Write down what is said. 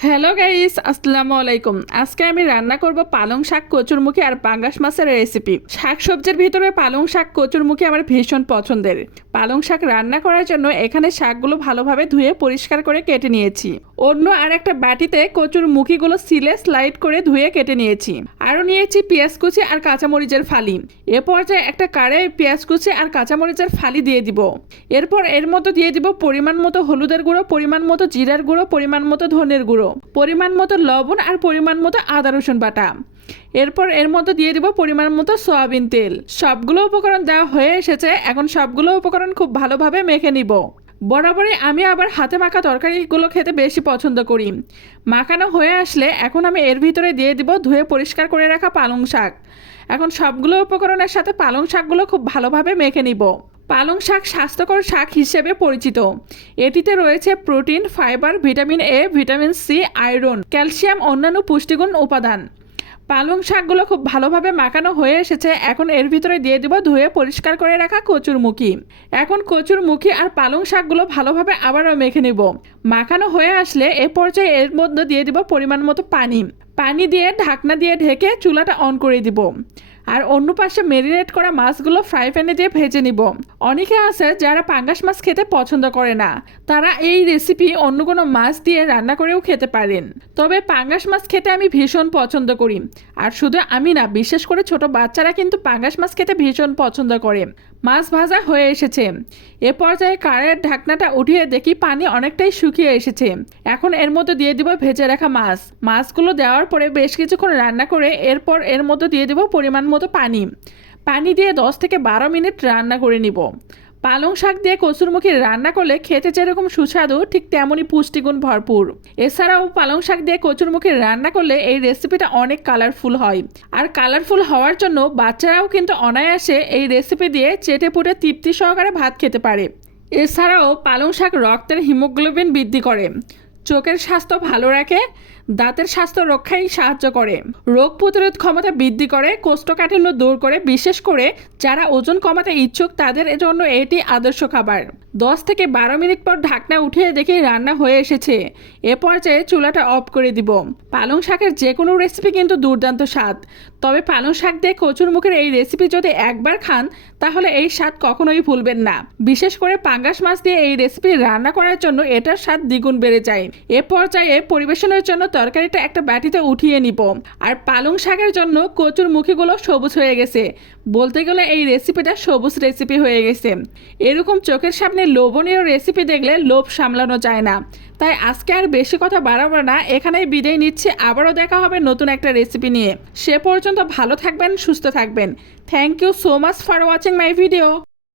Hello guys আসসালামু আলাইকুম আজকে আমি রান্না করব পালং শাক কচুরমুখী আর পাঙ্গাস মাছের রেসিপি শাক সবজির ভিতরে পালং শাক কচুরমুখী আমার ভীষণ পছন্দের পালং শাক রান্না করার জন্য এখানে শাকগুলো ভালোভাবে ধুয়ে পরিষ্কার করে কেটে নিয়েছি অন্য আর একটা বাটিতে কচুর মুখিগুলো সিলে স্লাইড করে ধুয়ে কেটে নিয়েছি। আরও নিয়েছি পেঁয়াজ কুচি আর কাঁচামরিচের ফালি। এ পর্যায়ে একটা কারে পেঁয়াজ কুচি আর কাঁচামরিচের ফালি দিয়ে দিব। এরপর এর মতো দিয়ে দিব পরিমাণ মতো হলুদের গুঁড়ো, পরিমাণ মতো জিরার গুঁড়ো, পরিমাণ মতো ধনের গুঁড়ো, পরিমাণ মতো লবণ আর পরিমাণ মতো আদা রসুন বাটা। এরপর এর মধ্যে দিয়ে দিব পরিমাণ মতো সয়াবিন তেল। সবগুলো উপকরণ দেওয়া হয়ে এসেছে, এখন সবগুলো উপকরণ খুব ভালোভাবে মেখে নিব। বরাবরই আমি আবার হাতে মাখা তরকারিগুলো খেতে বেশি পছন্দ করি। মাখানো হয়ে আসলে এখন আমি এর ভিতরে দিয়ে দিব ধুয়ে পরিষ্কার করে রাখা পালং শাক। এখন সবগুলো উপকরণের সাথে পালং শাকগুলো খুব ভালোভাবে মেখে নিব। পালং শাক স্বাস্থ্যকর শাক হিসেবে পরিচিত। এটিতে রয়েছে protein, fibre, vitamin A, vitamin C, iron, calcium, অন্যান্য পুষ্টিগুণ উপাদান। পালং শাকগুলো খুব ভালোভাবে মাখানো হয়ে এসেছে। এখন এর ভিতরে দিয়ে দিব ধুয়ে পরিষ্কার করে রাখা কচুর মুখি। এখন কচুর মুখি আর পালং শাকগুলো ভালোভাবে আবারও মেখে নেব। মাখানো হয়ে আসলে এ পর্যায়ে এর মধ্যে দিয়ে দিব পরিমাণ মতো পানি। পানি দিয়ে ঢাকনা দিয়ে ঢেকে চুলাটা অন করে দিব। আর অন্য পাশে মেরিনেট করা মাছগুলো ফ্রাই প্যানে দিয়ে ভেজে নিব। অনেকে আছে যারা পাঙ্গাস মাছ খেতে পছন্দ করে না। তারা এই রেসিপি অন্য কোনো মাছ দিয়ে রান্না করেও খেতে পারেন। তবে পাঙ্গাস মাছ খেতে আমি ভীষণ পছন্দ করি। আর শুধু আমি না, বিশেষ করে ছোট বাচ্চারা কিন্তু পাঙ্গাস মাছ খেতে ভীষণ পছন্দ করে। মাছ ভাজা হয়ে এসেছে। এ পর্যায়ে কারের ঢাকনাটা উঠিয়ে দেখি পানি অনেকটাই শুকিয়ে এসেছে। এখন এর মধ্যে দিয়ে দিব ভেজে রাখা মাছ। মাছগুলো দেওয়ার পরে বেশ কিছুক্ষণ রান্না করে এরপর এর মধ্যে দিয়ে দিব পরিমাণ মতো পানি। পানি দিয়ে দশ থেকে বারো মিনিট রান্না করে নিব। পালং শাক দিয়ে কচুরমুখী রান্না করলে খেতে যেরকম সুস্বাদু, ঠিক তেমনই পুষ্টিগুণ ভরপুর। এছাড়াও পালং শাক দিয়ে কচুরমুখী রান্না করলে এই রেসিপিটা অনেক কালারফুল হয়। আর কালারফুল হওয়ার জন্য বাচ্চারাও কিন্তু অনায়াসে এই রেসিপি দিয়ে চেটে পুটে তৃপ্তি সহকারে ভাত খেতে পারে। এছাড়াও পালং শাক রক্তের হিমোগ্লোবিন বৃদ্ধি করে। চোখের স্বাস্থ্য ভালো রাখে, দাঁতের স্বাস্থ্য রক্ষায় সাহায্য করে। রোগ প্রতিরোধ ক্ষমতা বৃদ্ধি করে, কোষ্ঠকাঠিন্য দূর করে, বিশেষ করে যারা ওজন কমাতে ইচ্ছুক তাদের জন্য এটি আদর্শ খাবার। দশ থেকে বারো মিনিট পর ঢাকনা উঠিয়ে দেখি রান্না হয়ে এসেছে। এ পর্যায়ে চুলাটা অফ করে দিব। পালং শাকের যে কোনো রেসিপি কিন্তু দুর্দান্ত স্বাদ। তবে পালং শাক দিয়ে কচুর মুখের এই রেসিপি যদি একবার খান, তাহলে এই স্বাদ কখনোই ভুলবেন না। বিশেষ করে পাঙ্গাস মাছ দিয়ে এই রেসিপি রান্না করার জন্য এটার স্বাদ দ্বিগুণ বেড়ে যায়। এ পর্যায়ে পরিবেশনের জন্য তরকারিটা একটা বাটিতে উঠিয়ে নিব। আর পালং শাকের জন্য কচুর মুখিগুলো সবুজ হয়ে গেছে। বলতে গেলে এই রেসিপিটা সবুজ রেসিপি হয়ে গেছে। এরকম চোখের সামনে লোভনীয় রেসিপি দেখলে লোভ সামলানো যায় না। তাই আজকে আর বেশি কথা বাড়াবো না। এখানেই বিদায় নিচ্ছে। আবারও দেখা হবে নতুন একটা রেসিপি নিয়ে। সে পর্যন্ত ভালো থাকবেন, সুস্থ থাকবেন। Thank you so much for watching my video